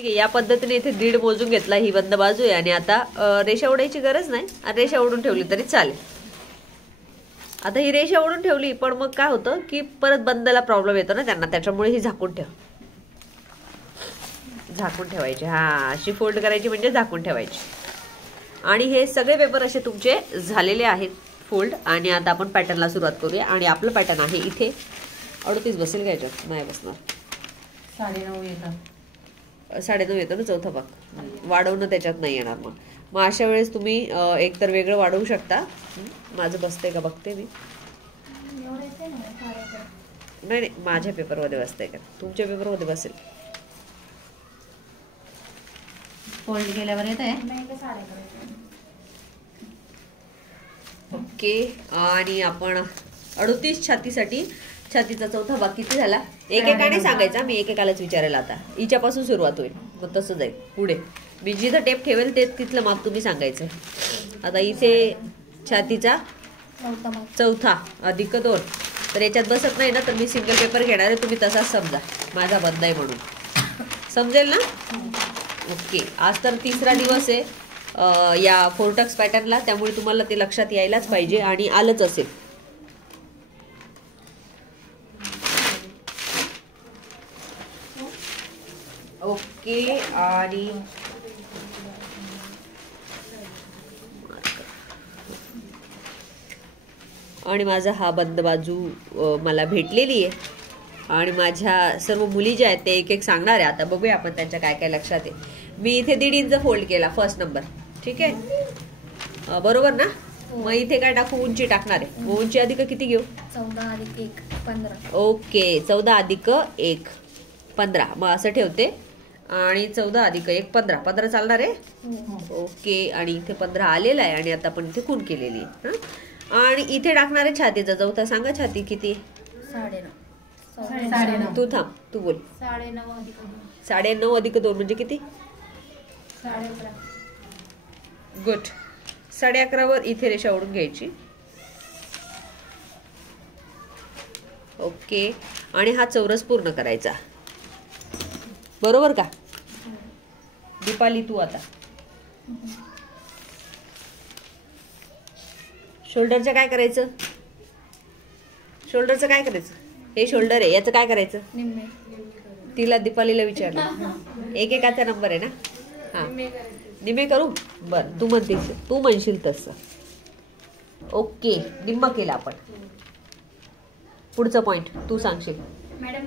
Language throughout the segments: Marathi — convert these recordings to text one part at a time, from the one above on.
ठीक आहे, या पद्धतीने इथे दीड मोजून घेतला, ही बंद बाजू आहे. आणि आता रेषा ओढायची गरज नाही, आणि रेषा ओढून ठेवली तरी चालेल. आता ही रेषा ओढून ठेवली, पण मग काय होतं की परत बंदला प्रॉब्लेम येतो ना त्यांना, त्याच्यामुळे ही झाकून ठेवायची. हा, अशी फोल्ड करायची म्हणजे झाकून ठेवायची. आणि हे सगळे पेपर असे तुमचे झालेले आहेत फोल्ड. आणि आता आपण पॅटर्नला सुरुवात करूया. आणि आपलं पॅटर्न आहे इथे 38 बसेल का याच्यात? नाही बसणार, 9.5 येतात. 9.5 येतो ना चौथा भाग, वाढवणं त्याच्यात नाही येणार. मग अशा वेळेस तुम्ही एकतर वेगळं वाढवू शकता. माझं बसतंय का बघते मी. नाही, माझ्या पेपरमध्ये बसतंय का? तुमच्या पेपरमध्ये बसेल. फोल्ड केल्यावर येत आहे. ओके. आणि आपण 38 छातीसाठी छातीचा चौथा भाग किती झाला? एकेकाने सांगायचा, मी एकेकालाच विचारायला. आता हिच्यापासून सुरुवात होईल, मग तसं जाईल पुढे. मी जिथं टेप ठेवेल ते तिथलं माप तुम्ही सांगायचं. आता इथे छातीचा चौथा अधिक 2, तर याच्यात बसत नाही ना, तर मी सिंगल पेपर घेणार आहे. तुम्ही तसाच समजा, माझा बंद आहे म्हणून. समजेल ना? ओके. आज तर 3रा दिवस आहे या फोर्टक्स पॅटर्नला, त्यामुळे तुम्हाला ते लक्षात यायलाच पाहिजे आणि आलंच असेल. ओके. आणि माझा हा बंद बाजू मला भेटलेली आहे. आणि माझ्या सर्व मुली ज्या आहेत ते एक एक सांगणार आहे. आता बघूया आपण त्यांच्या काय काय लक्षात आहे. मी इथे 1.5 इंच फोल्ड केला फर्स्ट नंबर. ठीक आहे, बरोबर ना? मग इथे काय टाकू? उंची टाकणार आहे. मग उंची अधिक किती घेऊ? 14 + 1 15. ओके, 14 + 1 15. मग असं ठेवते. आणि 14 + 1 15. 15 चालणार आहे. ओके. आणि इथे 15 आलेला आहे. आणि आता आपण इथे खून केलेली आहे. आणि इथे टाकणार आहे छातीचा चौथा. सांगा छाती किती? 9.5. तू थांब, तू बोल. 9.5 अधिक 2 म्हणजे किती? 11.5. गुड. 11.5 वर इथे रेषा ओढून घ्यायची. ओके. आणि हा चौरस पूर्ण करायचा, बरोबर का? दीपाली तू आता शोल्डरचं काय करायचं? शोल्डरचं काय करायचं? हे शोल्डर आहे, याचं काय करायचं? तिला दीपालीला विचारलं. एकेकाचा नंबर आहे ना? हा, निम्मे करू. बर, तू म्हणशील तसं. ओके, निम्म केलं आपण. पुढचं पॉइंट तू सांगशील. मॅडम,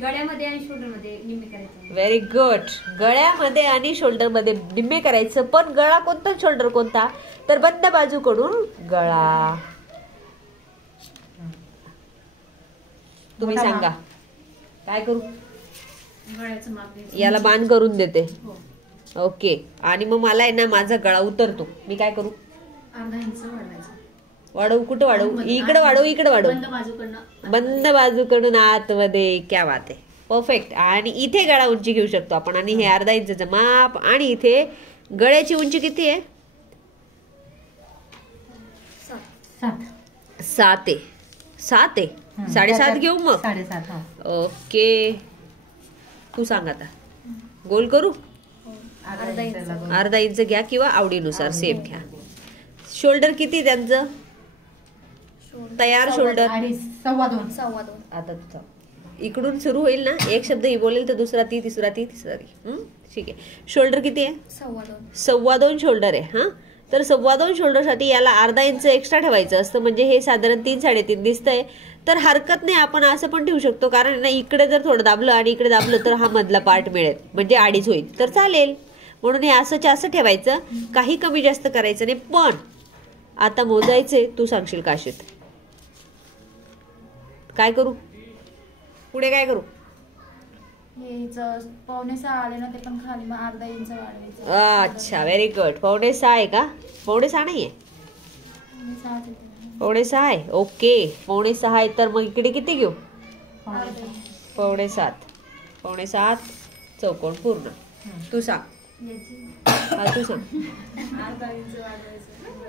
गळ्यामध्ये आणि शोल्डरमध्ये निम्मे करायचं. Very good. गळ्यामध्ये आणि शोल्डरमध्ये निम्मे करायचं. पण गळा कोणता, शोल्डर कोणता? तर बंद बाजूकडून गळा. तुम्ही सांगा काय करू? गळ्याचं माप याला बाण करून देते. ओके. आणि मग मला आहे ना, माझा गळा उतरतो. मी काय करू? अर्धा इंच वाढवायचं. वाढवू? कुठं वाढवू? इकडे वाढवू, इकडे वाढवू? बंद बाजूकडून आतमध्ये. क्या बात आहे, परफेक्ट. आणि इथे गळा उंची घेऊ शकतो आपण. आणि हे अर्धा इंचचं माप. आणि इथे गळ्याची उंची किती आहे? 7 आहे. 7 आहे. 7.5 घेऊ मग? 7.5. ओके. तू सांग आता. गोल करू? अर्धा इंच घ्या किंवा आवडीनुसार सेम घ्या. शोल्डर किती त्यांचं तयार? शोल्डर 2.25. आता तुझा इकडून सुरू होईल ना, एक शब्द ही बोलेल तर दुसरा ती, तिसरा ती, तिसरा ती. ठीक आहे. शोल्डर किती आहे? 2.25 शोल्डर आहे. हा, तर 2.25 शोल्डरसाठी याला अर्धा इंच एक्स्ट्रा ठेवायचं असतं. म्हणजे हे साधारण 3-3.5 दिसतंय. तर हरकत नाही, आपण असं पण ठेवू शकतो. कारण ना, इकडे जर थोडं दाबलं आणि इकडे दाबलं तर हा मधला पार्ट मिळेल, म्हणजे 2.5 होईल, तर चालेल. म्हणून हे असंच्या असं ठेवायचं, काही कमी जास्त करायचं नाही. पण आता मोजायचे, तू सांगशील काशीत. काय करू पुढे? काय करू? हे 5.6 आले ना, ते पण खाली मग अर्धा इंच वाढवायचं. अच्छा, व्हेरी गुड. 5.6 आहे का? 5.6 नाहीये, 5.6 आहे. ओके, 5.6 आहे. तर मग इकडे किती घेऊ? 5.7. 5.7 चौकोन पूर्ण. तू सांग. हा, तू सांग.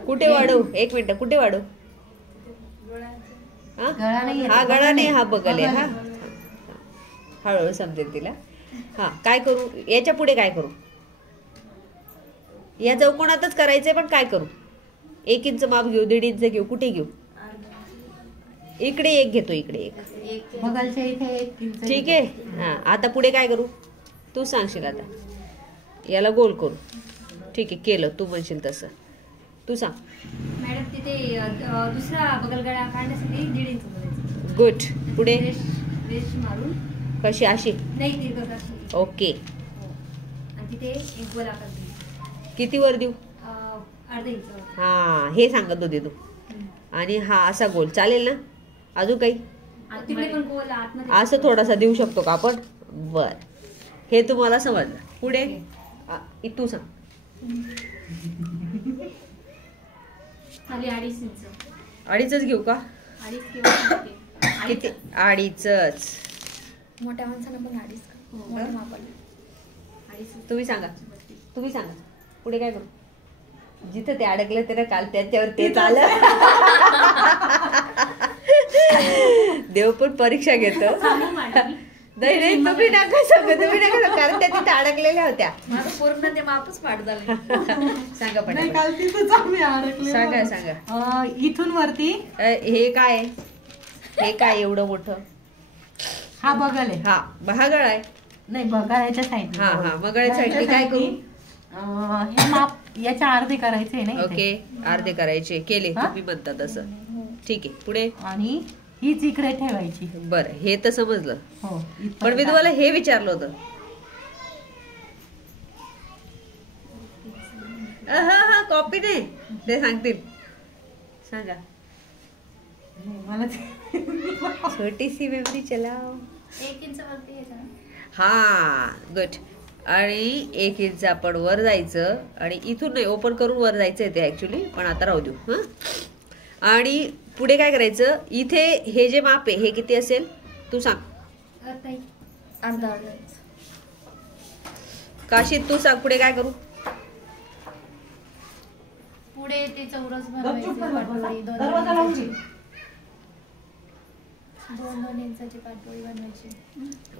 कुठे वाढवू? एक मिनिट, कुठे वाढवू? हा, गळा नाही, हा बगल आहे. हा, हळूहळू समजेल तिला. हा काय करू, याच्या पुढे काय करू, या चौकोनातच करायचंय पण काय करू, 1 इंच माप घेऊ, 1.5 इंच घेऊ, कुठे घेऊ, इकडे एक घेतो, इकडे एक, बगलच्या इथे 1 इंच. ठीक आहे. हा आता पुढे काय करू तू सांगशील. आता याला गोल करू, ठीक आहे केलं तू म्हणशील तसं, तू सांग. मॅडम तिथे दुसरा बगलगळा काढण्यासाठी 1.5 इंच करायचं. गुड. पुढे रेष मारून कशी, अशी, नाही दीर्घ अशी. ओके. हो. आणि तिथे एक गोल आकार देऊ. किती वर देऊ, 1/2 इंच. हा हे सांगत होते तू. आणि हा असा गोल चालेल ना, अजून काही तिकडे पण गोल आतमध्ये असं थोडासा देऊ शकतो का आपण. बर हे तुम्हाला समजलं. पुढे तू सांग. खाली 2.5 इंच. 2.5च घेऊ का, 2.5 किंवा किती, 2.5च. मोठ्या माणसानं पण 2.5 का? हो. मोठ्या मापाला 2.5. तुम्ही सांगा, तुम्ही सांगा पुढे काय करू. जिथं ते अडकले ते ना काल त्यांच्यावर तेच आलं. देव पण परीक्षा घेतो. नाही नाही तुम्ही नका सांगा, तुम्ही नका सांगा, कारण त्या तिथे अडकलेल्या होत्या. माझं पूर्ण ते मापच पाठ झालं. सांगा पण नाही, काल तिथंच आम्ही अडकलेलो. सांगा सांगा. इथून वरती हे काय, हे काय एवढं मोठं, हा बगल आहे. हा महागळ आहे. नाही बगायच्या साईड. हा हा मगळ्या साईडने काय करू. हे माप याच्या अर्धे करायचे नाही. ओके अर्धे करायचे, केले हा? तुम्ही म्हणता तसं, ठीक आहे. पुढे आणि हीच इकडे ठेवायची. बरं हे तर समजलं, हो. पण मी तुम्हाला हे विचारलं होतं. हा कॉपी नाही, ते सांगतील. सांगा. मला छोटीशी मेमरी चलाव. 1 इंच वरती आहे का? हा गुड. आणि 1 इंच आपण वर जायचं, आणि इथून नाही ओपन करून वर जायचं ते ऍक्च्युली, पण आता राहू देऊ. हा आणि पुढे काय करायचं, इथे हे जे माप आहे हे किती असेल तू सांग. अर्धा इंच. काशीत तू सांग पुढे काय करू. पुढे ते चौरस बनवायचं, पाटोळी 2 दरवाजा लावून घे. 2 इंचाची पाटोळी बनवायची.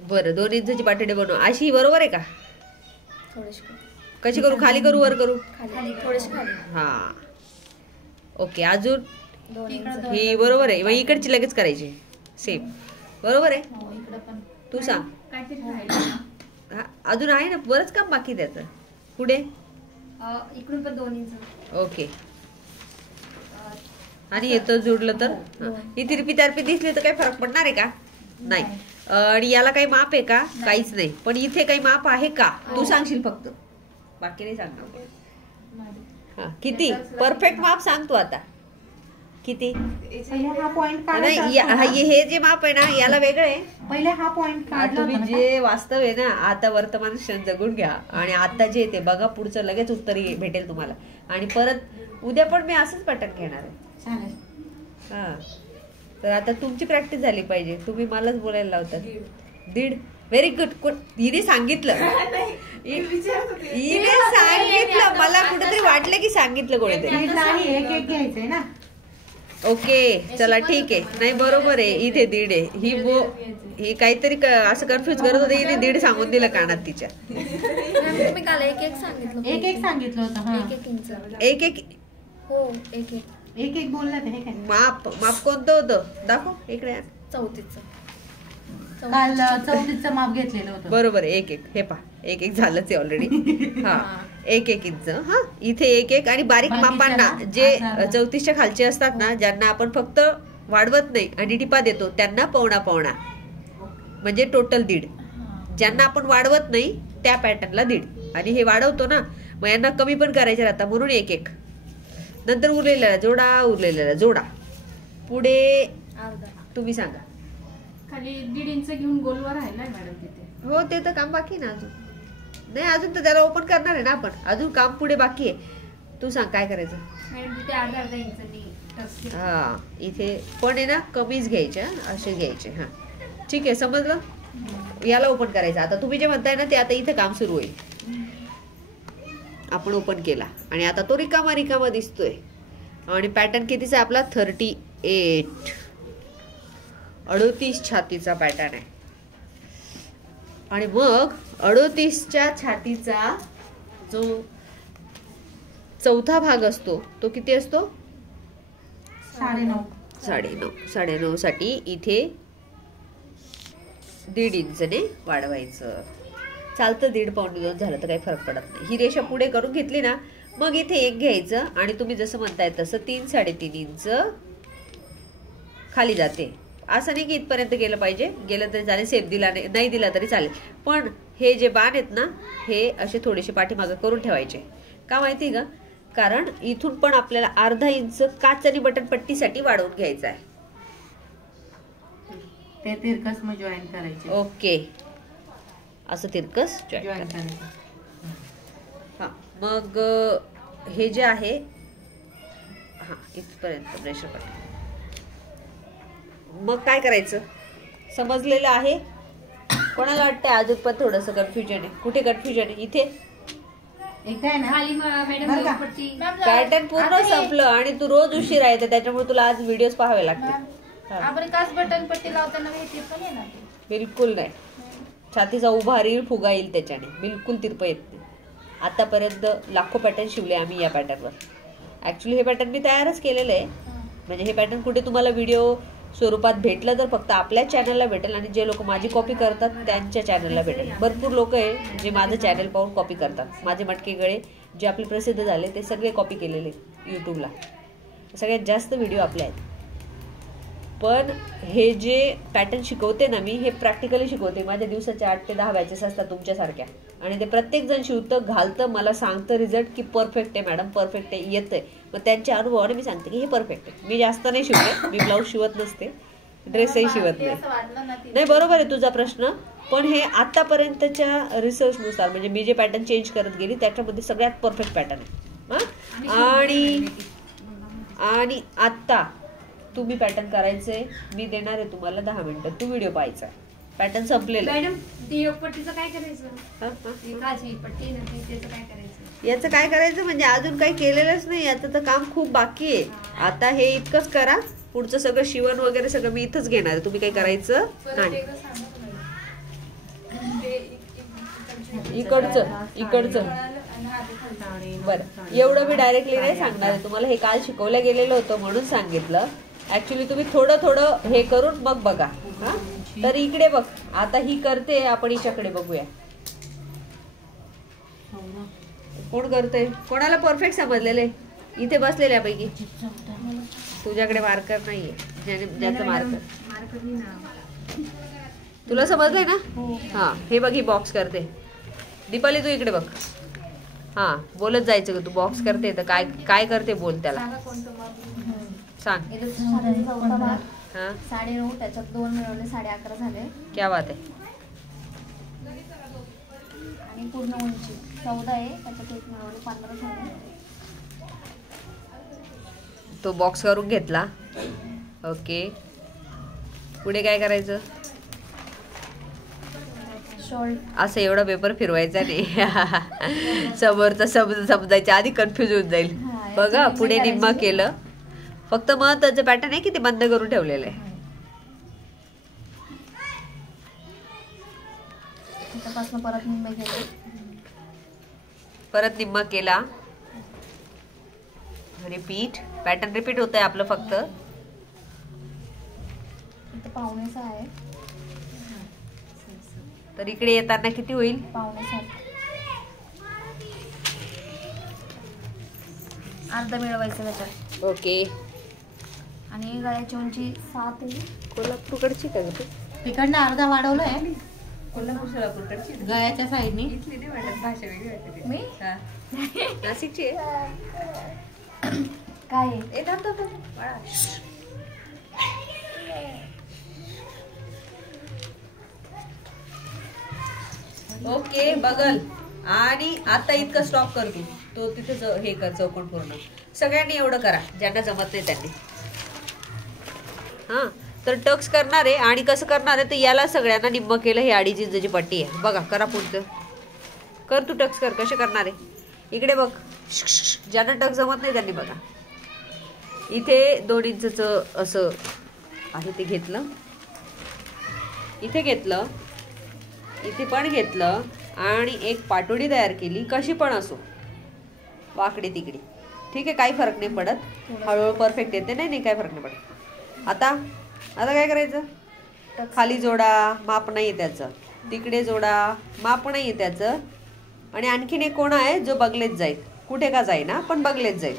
बरं 2 इंचाची पाटडी बनव, अशी बरोबर आहे का. थोडीशी कशी करू, खाली करू वर करू. खाली, थोडीशी खाली. हा ओके. अजून 2 इंच. ही बरोबर आहे, मग इकडची लगेच करायची सेम, बरोबर आहे. हो इकडं पण. तू सांग. काहीतरी राहिलं. हा, अजून आहे ना बरंच काम बाकी त्याचं. पुढे इकडून पण 2 इंच. ओके. आणि येतं जोडलं तर ही तिरपी तारपी दिसली तर काही फरक पडणार आहे का, नाही. आणि याला काही माप आहे का, काहीच नाही. पण इथे काही माप आहे का तू सांगशील फक्त, बाकी नाही सांगणार. हा किती परफेक्ट माप सांग तू आता. किती. पहिले हा पॉइंट नाही हे जे माप आहे ना याला वेगळं आहे. पहिले हा पॉइंट तुम्ही जे वास्तव आहे ना आता वर्तमान क्षण जगून घ्या, आणि आता जे ते बघा, पुढचं लगेच उत्तर भेटेल तुम्हाला. आणि परत उद्या पण मी असंच पॅटर्न घेणार आहे. हा तर आता तुमची प्रॅक्टिस झाली पाहिजे, तुम्ही मलाच बोलायला लावतात. 1.5. Very good. हिने सांगितलं, हिने सांगितलं, मला कुठेतरी वाटलं की सांगितलं कोणीतरी. एक एक घ्यायचंय ना. ओके चला ठीक आहे. नाही बरोबर आहे, इथे 1.5 आहे. ही काहीतरी असं कन्फ्युज करत होते, हिने 1.5 सांगून दिलं कानात तिच्या. तुम्ही काल 1 एक सांगितलं. 1 एक सांगितलं होतं. 1 इंच. 1 1 हो 1 1 एक बोलला ते. हे काय माप कोणतं होतं दाखव इकडे. 34चं. काल 34चं माप घेतलेलं होतं. बरोबर 1 1. हे पहा 1 1 झालंच आहे ऑलरेडी. हा 1 1 इंच. हा इथे 1 1. आणि बारीक मापांना जे 34च्या खालचे असतात ना, ज्यांना आपण फक्त वाढवत नाही आणि टिपा देतो त्यांना पावणा पावणा, म्हणजे टोटल 1.5. ज्यांना आपण वाढवत नाही त्या पॅटर्नला 1.5. आणि हे वाढवतो ना, मग यांना कमी पण करायचे राहतात, म्हणून 1 1. नंतर उरलेला जोडा. पुढे अर्धा. तुम्ही सांगा. खाली 1.5 इंच घेऊन गोलवर राहिलाय मॅडम तिथे. हो ते तर काम बाकी ना अजून. नाही अजून तर त्याला ओपन करणार आहे ना आपण, अजून काम पुढे बाकी आहे. तू सांग काय करायचं. मॅडम तिथे अर्धा इंचांनी टच केलं. हा इथे पण आहे ना कमीच घ्यायचे, असे घ्यायचे. हा ठीक आहे समजलं. याला ओपन करायचं. आता तुम्ही जे म्हणताय ना ते आता इथे काम सुरू होईल. आपण ओपन केला आणि आता तो रिकामा दिसतोय. आणि पॅटर्न कितीचा आहे आपला 38. 38 छातीचा पॅटर्न आहे. आणि मग 38च्या छातीचा जो चौथा भाग असतो तो किती असतो? 9.5. 9.5 साठी इथे 1.5 इंचने वाढवायचं. चालतं 1.5 पाऊण 2 झालं तर काही फरक पडत नाही. ही रेषा पुढे करून घेतली ना, मग इथे 1 घ्यायचं आणि तुम्ही जसं म्हणताय तसं 3-3.5 इंच खाली जाते. असं नाही की इथपर्यंत गेलं पाहिजे, गेलं तरी चालेल, सेफ दिला नाही दिला तरी चालेल, पण हे जे बाण आहेत ना हे असे थोडेसे पाठीमागे करून ठेवायचे. का माहिती का? कारण इथून पण आपल्याला अर्धा इंच काच आणि बटन पट्टीसाठी वाढवून घ्यायचं आहे. ते तिरकस मग जॉईन करायचे. ओके, असं तिरकस जॉईन जॉईन करायचं. हा. मग हे जे आहे हा इथपर्यंत प्रेशर पट्टी. मग काय करायचं? समजलेलं आहे? कोणाला वाटतंय अजून पण थोडंसं कन्फ्युजन आहे? कुठे कन्फ्युजन आहे? इथे एक आहे ना खाली मॅडम पट्टी पॅटर्न पूर्ण संपलं आणि तू रोज उशीर येते, त्याच्यामुळे तुला आज व्हिडिओ पाहावे लागते. आपण काच बटन पट्टी लावताना माहिती पण आहे ना ते. बिलकुल नाही. छातीचा उभा राहील, फुगा येईल त्याच्याने, बिलकुल तिरप येत नाही. आतापर्यंत लाखो पॅटर्न शिवले आम्ही या पॅटर्नवर. ऍक्च्युली हे पॅटर्न मी तयारच केलेलं आहे. म्हणजे हे पॅटर्न कुठे तुम्हाला व्हिडिओ स्वरूपात भेटलं तर फक्त आपल्या चॅनलला भेटेल आणि जे लोक माझी कॉपी करतात त्यांच्या चॅनलला भेटेल. भरपूर लोक आहे जे माझं चॅनल पाहून कॉपी करतात. माझे मटके गळे जे आपले प्रसिद्ध झाले ते सगळे कॉपी केलेले यूट्यूबला. सगळ्यात जास्त व्हिडिओ आपले आहेत. पण हे जे पॅटर्न शिकवते ना मी, हे प्रॅक्टिकली शिकवते. माझ्या दिवसाचे 8 ते 10 बॅचेस असतात तुमच्यासारख्या, आणि ते प्रत्येक जण शिवतं, घालतं, मला सांगतं रिझल्ट की परफेक्ट आहे मॅडम, परफेक्ट आहे, येतंय. मग त्यांच्या अनुभवाने मी सांगते की हे परफेक्ट आहे. मी जास्त नाही शिवते, मी ब्लाऊज शिवत नसते, ड्रेसही शिवत नाही. नाही, बरोबर आहे तुझा प्रश्न, पण हे आतापर्यंतच्या रिसर्चनुसार म्हणजे मी जे पॅटर्न चेंज करत गेली त्याच्यामध्ये सगळ्यात परफेक्ट पॅटर्न आहे. आणि आत्ता तुम्ही पॅटर्न करायचंय, मी देणार आहे तुम्हाला 10 मिनिटं, तू व्हिडिओ पाहायचा. पॅटर्न संपलेला. मॅडम ती योग पट्टीचं काय करायचं? काची पट्टी ना त्याचं काय करायचं? याचं काय करायचं म्हणजे अजून काही केलेलंच नाही, याचं तर काम खूप बाकी आहे. आता हे इतकंच करा, पुढचं सगळं शिवण वगैरे सगळं मी इथंच घेणार आहे. तुम्ही काही करायचं नाही. इकडचं बरं, एवढं मी डायरेक्टली नाही सांगणार आहे तुम्हाला. हे काल शिकवलं गेलेलं होतं म्हणून सांगितलं. ऍक्च्युली तुम्ही थोडं थोडं हे करून मग बघा. हा, तर इकडे बघ, आता ही करते, आपण हिच्याकडे बघूया. कोण करते? कोणाला परफेक्ट समजलेलं आहे? इथे बसलेल्यापैकी तुझ्याकडे मार्कर नाहीये, ज्याचं मार्कर तुला समजलंय ना? हा, हे बघ, ही बॉक्स करते. दीपाली तू इकडे बघ. हा, बोलत जायचं का? तू बॉक्स करते तर काय काय करते बोल त्याला, सांग. हा, 9.5, त्याच्यात 2 मिळवले 11.5 झाले. क्या बात आहे. आणि पूर्ण उंची 14 आहे, त्याच्यात 1 मिळवले 15 झाले. तो बॉक्स करून घेतला. ओके, पुढे काय करायचं? असं एवढा पेपर फिरवायचा नाही. समोरचा समजायच्या आधी कन्फ्युज होऊन जाईल. बघा, पुढे निम्मा केलं. फक्त महत्वाचं पॅटर्न आहे की ते बंद करून ठेवलेलं आहे. परत निम्मा केला. रिपीट, पॅटर्न रिपीट होत आहे आपलं. फक्त पावणेसा आहे, तर इकडे येताना किती होईल? 5.5. अर्धा मिळवायचं त्याच्यात. ओके. आणि गळ्याची उंची 7 आहे. कोल्हापूरकडची का तू? तिकडनं अर्धा वाढवलाय कोल्हापूर सोलापूरकडची गळ्याच्या साईडनी. इथली नाही वाटत, भाषा वेगळी वाटते. मी नाशिकची काय आहे? ओके, बघल. आणि आता इतकं स्टॉप कर तू. तो तिथे हे कर, चौकोन पूर्ण. सगळ्यांनी एवढं करा, ज्यांना जमत नाही त्यांनी. हा, तर टक्स करणार आहे. आणि कसं करणार आहे तर याला सगळ्यांना निम्म केलं. हे 2.5 इंचची पट्टी आहे. बघा, करा पुढचं. कर तू, टक्स कर. कसे करणार आहे? इकडे बघ. ज्यांना टक्स जमत नाही त्यांनी बघा. इथे 2 इंचचं असं आहे ते घेतलं. इथे घेतलं इथे पण घेतलं आणि एक पाटोडी तयार केली, कशी पण असो, वाकडी तिकडी, ठीक आहे, काही फरक नाही पडत, हळूहळू परफेक्ट येते. नाही काही फरक नाही पडत. आता काय करायचं, खाली जोडा, माप नाही त्याचं, तिकडे जोडा, माप नाही त्याचं, आणि आणखीन एक कोण आहे जो बगलेत जाईल, कुठे का जाईना पण बगलेत जाईल.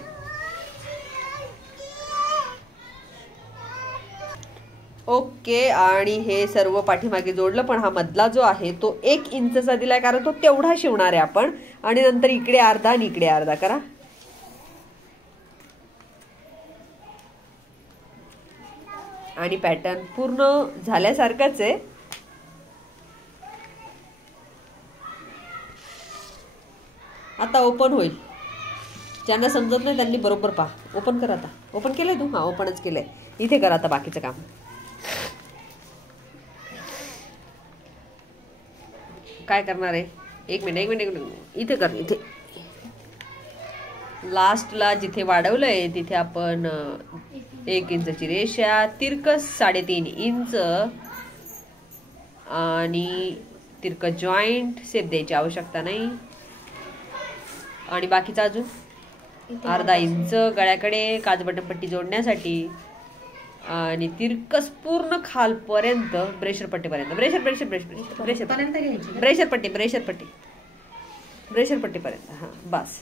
ओके, आणि हे सर्व पाठीमागे जोडलं, पण हा मधला जो आहे तो 1 इंचचा दिलाय, कारण तो तेवढा शिवणार आहे आपण. आणि नंतर इकडे अर्धा आणि इकडे अर्धा करा. आणि पॅटर्न पूर्ण झाल्यासारखाच आहे. आता ओपन होईल. ज्यांना समजत नाही त्यांनी बरोबर पहा. ओपन कर. आता ओपन केलंय तू? हा, ओपनच केलंय. इथे कर आता बाकीचं काम. काय करणार आहे? एक मिनिट इथे कर. इथे लास्टला जिथे वाढवलंय तिथे आपण 1 इंचची रेषा, तिरकस 3.5 इंच आणि तिरकस जॉईंट. सेप द्यायची आवश्यकता नाही. आणि बाकीचा अजून अर्धा इंच गळ्याकडे काजबटन पट्टी जोडण्यासाठी, आणि तिरकस पूर्ण खालपर्यंत ब्रेशर पट्टीपर्यंत. ब्रेशर पट्टीपर्यंत. हा, बस.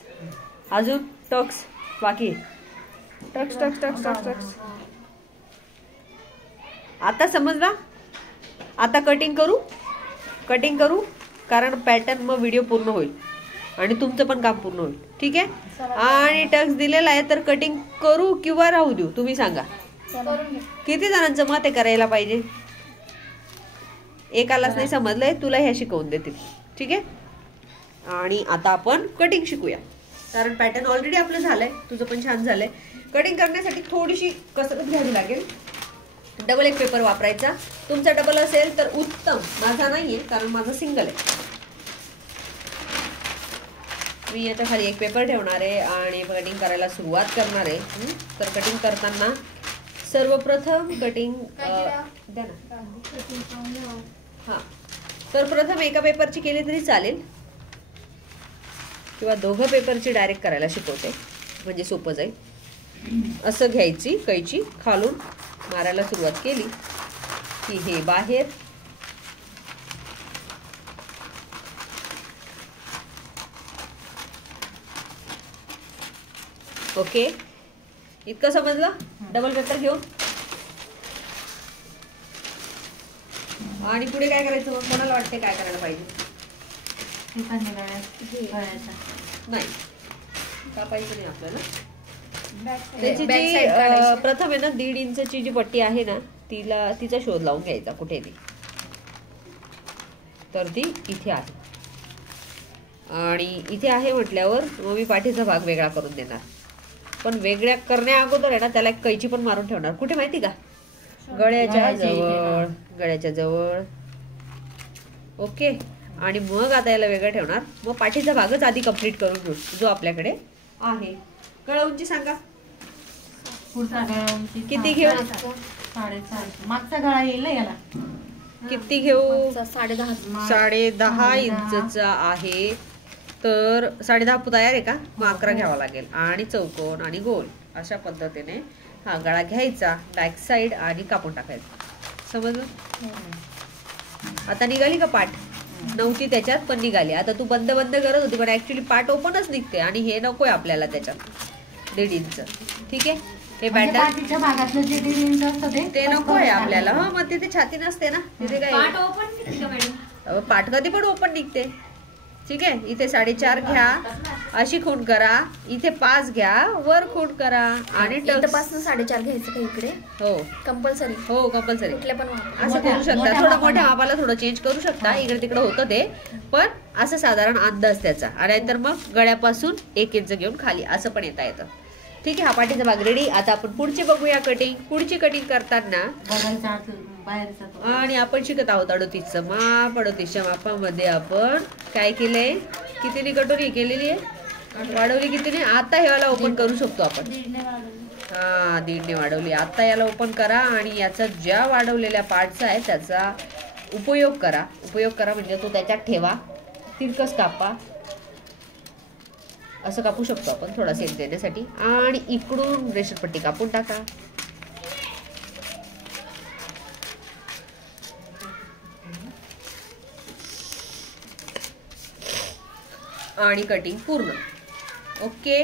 अजून टक्स बाकी. टक्स. आता समजला? आता कटिंग करू कारण पॅटर्न मग व्हिडिओ पूर्ण होईल आणि तुमचं पण काम पूर्ण होईल. ठीक आहे. आणि टक्स दिलेला आहे तर कटिंग करू किंवा राहू देऊ, तुम्ही सांगा. किती जणांचं मत आहे करायला पाहिजे? एकालाच नाही समजलंय, तुला ह्या शिकवून देतील. ठीक आहे. आणि आता आपण कटिंग शिकूया, कारण पॅटर्न ऑलरेडी आपलं झालंय, तुझं पण छान झालंय. कटिंग करण्यासाठी थोडीशी कसरत घ्यावी लागेल. डबल एक पेपर वापरायचा. तुमचा डबल असेल तर उत्तम, माझा नाहीये कारण माझा सिंगल आहे. मी याच्या खाली एक पेपर ठेवणार आहे आणि कटिंग करायला सुरुवात करणार आहे. तर कटिंग करताना सर्वप्रथम कटिंग द्या ना. हां, तर प्रथम एका पेपरची केली तरी चालेल, किंवा दोघं पेपरची डायरेक्ट करायला शिकवते म्हणजे सोपं जाईल. असं घ्यायची कैची, खालून मारायला सुरुवात केली की हे बाहेर, ओके. इतकं समजलं? डबल पेपर घेऊन आणि पुढे काय करायचं मग? कोणाला वाटते काय करायला पाहिजे? नाही, कापायचं नाही आपल्याला. त्याची जी प्रथम आहे ना 1.5 इंचची जी पट्टी आहे ना, तिचा शोध लावून घ्यायचा कुठे ती. तर ती इथे आहे, आणि इथे आहे म्हटल्यावर मग मी पाठीचा भाग वेगळा करून देणार. पण वेगळ्या करण्या अगोदर आहे ना त्याला एक कैची पण मारून ठेवणार. कुठे माहिती का? गळ्याच्या जवळ. ओके. आणि मग आता याला वेगळं ठेवणार. मग पाठीचा भागच आधी कंप्लीट करून घेऊ जो आपल्याकडे आहे. गळा उंची सांगा. पुढचा गळा उंची किती घेऊ? 6.5. मागचा गळा येईल याला. किती घेऊ? 10.5 इंचचा आहे. तर 10.5 तयार आहे का? मग 11 घ्यावा लागेल. आणि चौकोन आणि गोल अशा पद्धतीने हा गळा घ्यायचा, बॅक साइड, आणि कापून टाकायचा. समजलं? आता निघाली का पाठ? नव्हती त्याच्यात पण निघाली. आता तू बंद करत होती पण ऍक्च्युली पाठ ओपनच निघते, आणि हे नकोय आपल्याला त्याच्यात 1.5 इंच. ठीक आहे. हे पॅटर्न भागातलं जे 1.5 इंच असतं ते नकोय आपल्याला. हा, मग तिथे छाती नसते ना, तिथे काय पाठ ओपन निघते का मॅडम? पाठ कधी पण ओपन निघते. ठीक आहे. इथे 4.5 घ्या, अशी खूण करा. इथे 5 घ्या, वर खूण करा, आणि इथपासून 4.5 घ्यायचं का इकडे? हो, कंपल्सरी. हो, कंपल्सरी. कुठल्या पण असं करू शकता. थोडं मोठ्या मापाला थोडं चेंज करू शकता. इकडे तिकडे होतं ते, पण असं साधारण अंदाज त्याचा. आणि नंतर मग गळ्यापासून 1 इंच घेऊन खाली असं पण येता येतं. ठीक आहे. हा पाठीचा भाग रेडी. आता आपण पुढची बघूया कटिंग. पुढची कटिंग करताना आणि आपण शिकत आहोत 38चं माप. 38च्या मापामध्ये आपण काय केलंय? कितीने कटोरी केलेली आहे? वाढवली कितीने? आता ह्याला ओपन करू शकतो आपण. 1.5ने वाढवली. आता याला ओपन करा आणि याचा ज्या वाढवलेल्या पार्टचा आहे त्याचा उपयोग करा. उपयोग करा म्हणजे तो त्याच्यात ठेवा, तिरकस कापा. असं कापू शकतो आपण थोडा सेक देण्यासाठी. आणि इकडून रेषपट्टी कापून टाका. आणि कटिंग पूर्ण. ओके,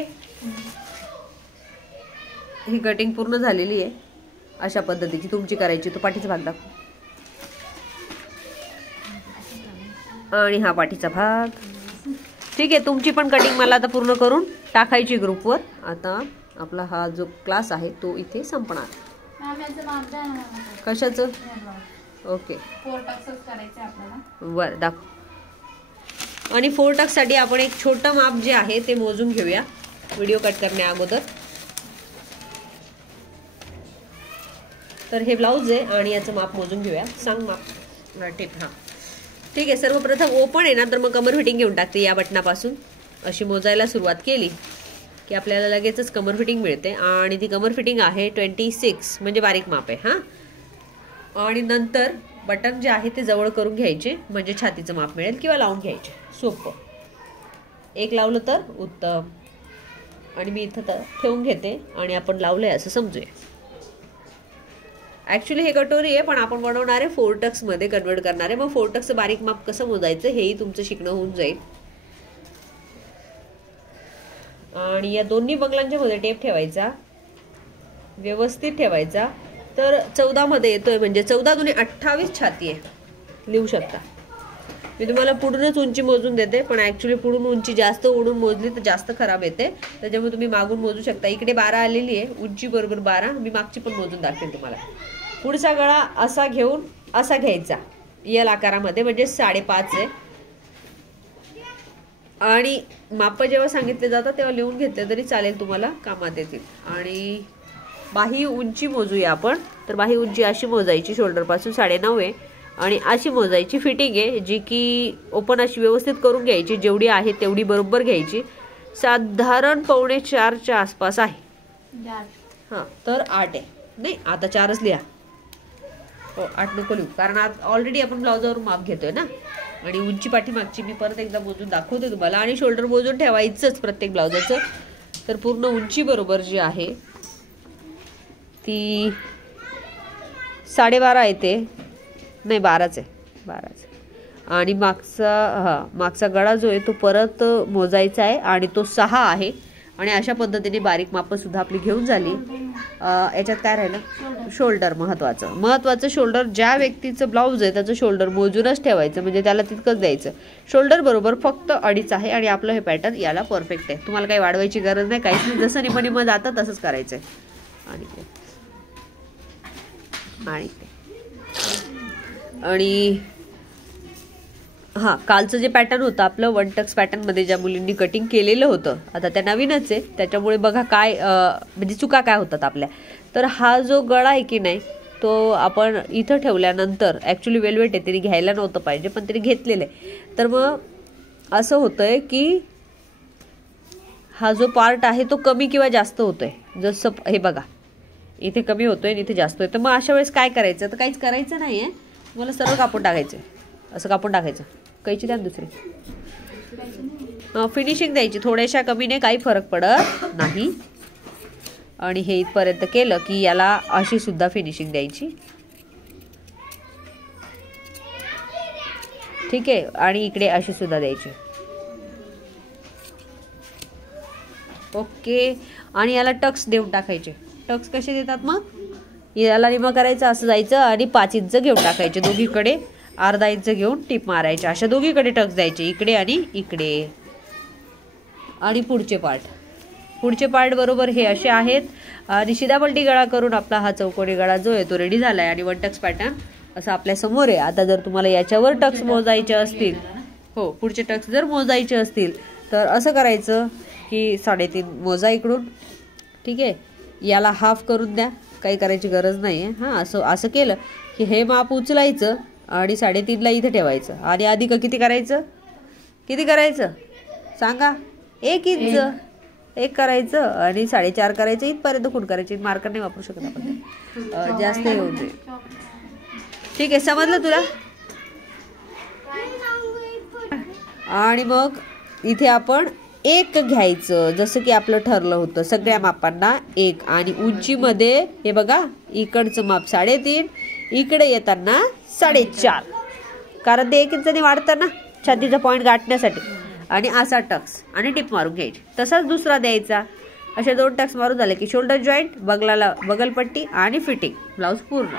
ही कटिंग पूर्ण झालेली आहे. अशा पद्धतीची तुमची करायची. तो पाठीचा भाग दाखव. आणि हा पाठीचा भाग. ठीक आहे, तुमची पण कटिंग मला आता पूर्ण करून टाकायची ग्रुपवर. आता आपला हा जो क्लास आहे तो इथे संपणार. मॅम याचं माप द्या ना. कशाचं? ओके, 4 टक्सच करायचं आपल्याला. बरं दाखव. आणि 4 टक्ससाठी आपण एक छोटं माप जे आहे ते मोजून घेऊया व्हिडिओ कट करण्या अगोदर. तर हे ब्लाऊज आहे आणि याचं माप मोजून घेऊया. सांग माप. टेप. हां ठीक आहे. सर्वप्रथम ओपन आहे ना, तर मग कमर फिटिंग घेऊन टाकते या बटनापासून. अशी मोजायला सुरुवात केली की आपल्याला लगेचच कमर फिटिंग मिळते. आणि ती कमर फिटिंग आहे 26 म्हणजे बारीक माप आहे. हां, आणि नंतर बटन जे आहे ते जवळ करून घ्यायचे म्हणजे छातीचं माप मिळेल, किंवा लावून घ्यायचे. सोपं. एक लावलं तर उत्तम. आणि मी इथं तर ठेवून घेते आणि आपण लावलंय असं समजूया. ॲक्च्युली हे कटोरी आहे, पण आपण बनवणार आहे 4 टक्समध्ये कन्वर्ट करणार आहे. मग 4 टक्सचं बारीक माप कसं मोजायचं हेही तुमचं शिकणं होऊन जाईल. आणि या दोन्ही बंगलांच्या मध्ये टेप ठेवायचा, व्यवस्थित ठेवायचा. तर 14 मध्ये येतोय म्हणजे 14 दुने 28 छाती आहे. लिहू शकता. मी तुम्हाला पुढूनच उंची मोजून देते, पण ॲक्च्युली पुढून उंची जास्त ओढून मोजली तर जास्त खराब येते. त्याच्यामुळे तुम्ही मागून मोजू शकता. इकडे 12 आलेली आहे, उंची बरोबर 12. मी मागची पण मोजून दाखवेल तुम्हाला. पुढचा गळा असा घेऊन असा घ्यायचा एल आकारामध्ये, म्हणजे 5.5 आहे. आणि माप जेव्हा सांगितले जातात तेव्हा लिहून घेतले तरी चालेल, तुम्हाला कामात येतील. आणि बाही उंची मोजूया आपण. तर बाही उंची अशी मोजायची, शोल्डरपासून 9.5 आहे. आणि अशी मोजायची. फिटिंग आहे जी की ओपन अशी व्यवस्थित करून घ्यायची, जेवढी आहे तेवढी बरोबर घ्यायची. साधारण 4.25च्या आसपास आहे. हां, तर 8 आहे. नाही, आता 4च लिहा. हो, 8 नको लिहू, कारण आज ऑलरेडी आपण ब्लाउजावर माप घेतोय ना. आणि उंची पाठीमागची मी परत एकदा मोजून दाखवते तुम्हाला. आणि शोल्डर मोजून ठेवायचंच प्रत्येक ब्लाउजाचं. तर पूर्ण उंची बरोबर जी आहे ती 12.5 येते. नाही, 12च आहे. 12च. आणि मागचा गळा जो आहे तो परत मोजायचा आहे आणि तो 6 आहे. आणि अशा पद्धतीने बारीक माप सुद्धा आपली घेऊन झाली. याच्यात काय राहिलं? शोल्डर. महत्वाचं शोल्डर. ज्या व्यक्तीचं ब्लाऊज आहे त्याचं शोल्डर मोजूनच ठेवायचं, म्हणजे त्याला तितकंच द्यायचं. शोल्डर बरोबर फक्त 2.5 आहे. आणि आपलं हे पॅटर्न याला परफेक्ट आहे. तुम्हाला काही वाढवायची गरज नाही, काहीच नाही. जसं निम जातं तसंच करायचंय. आणि हां, कालचं जे पॅटर्न होतं आपलं 1 टक्स पॅटर्नमध्ये ज्या मुलींनी कटिंग केलेलं होतं, आता त्या नवीनच आहे, त्याच्यामुळे बघा काय म्हणजे चुका काय होतात आपल्या. तर हा जो गळा आहे की नाही तो आपण इथं ठेवल्यानंतर ॲक्च्युली वेलवेट आहे, तरी घ्यायला नव्हतं पाहिजे, पण तरी घेतलेलं आहे. तर मग असं होतंय की हा जो पार्ट आहे तो कमी किंवा जास्त होतोय. जसं हे बघा, इथे कमी होतोय आणि इथे जास्त होतोय. तर मग अशा वेळेस काय करायचं? तर काहीच करायचं नाही आहे, मला सरळ कापून टाकायचं. असं कापून टाकायचं. कैची द्या दुसरी. फिनिशिंग द्यायची. थोड्याशा कमीने काही फरक पडत नाही. आणि हे इथपर्यंत केलं की याला अशी सुद्धा फिनिशिंग द्यायची. ठीक आहे. आणि इकडे अशी सुद्धा द्यायची. ओके. आणि याला टक्स देऊन टाकायचे. टक्स कसे देतात? मग याला निम करायचं, असं जायचं आणि 5 इंच घेऊन टाकायचे. दोघीकडे अर्धा इंच घेऊन टिप मारायचे. अशा दोघीकडे टक्स द्यायचे, इकडे आणि इकडे. आणि पुढचे पार्ट बरोबर हे असे आहेत. आणि शिदापलटी गळा करून आपला हा चौकोनी गळा जो आहे तो रेडी झालाय. आणि 1 टक्स पॅटर्न असं आपल्या समोर आहे. आता जर तुम्हाला याच्यावर टक्स मोजायचे असतील, हो, पुढचे टक्स जर मोजायचे असतील तर असं करायचं की 3.5 मोजा इकडून. ठीक आहे. याला हाफ करून द्या, काही करायची गरज नाही आहे. हां, असं केलं की हे माप उचलायचं आणि 3.5ला इथे ठेवायचं. आणि अधिक किती करायचं सांगा? 1 इंच. 1 करायचं आणि 4.5 करायचं. इथपर्यंत खूण करायची. मार्कर नाही वापरू शकत आपण, जास्त येऊ दे. ठीक आहे, समजलं तुला? आणि मग इथे आपण 1 घ्यायचं, जसं की आपलं ठरलं होतं सगळ्या मापांना 1. आणि उंचीमध्ये हे बघा, इकडचं माप 3.5, इकडे येताना 4.5, कारण ते 1 इंचाने वाढतं ना छातीचा पॉईंट गाठण्यासाठी. आणि असा टक्स आणि टिप मारून घ्यायची. तसाच दुसरा द्यायचा. असे 2 टक्स मारून झाले की शोल्डर जॉईंट, बगलपट्टी आणि फिटिंग, ब्लाऊज पूर्ण.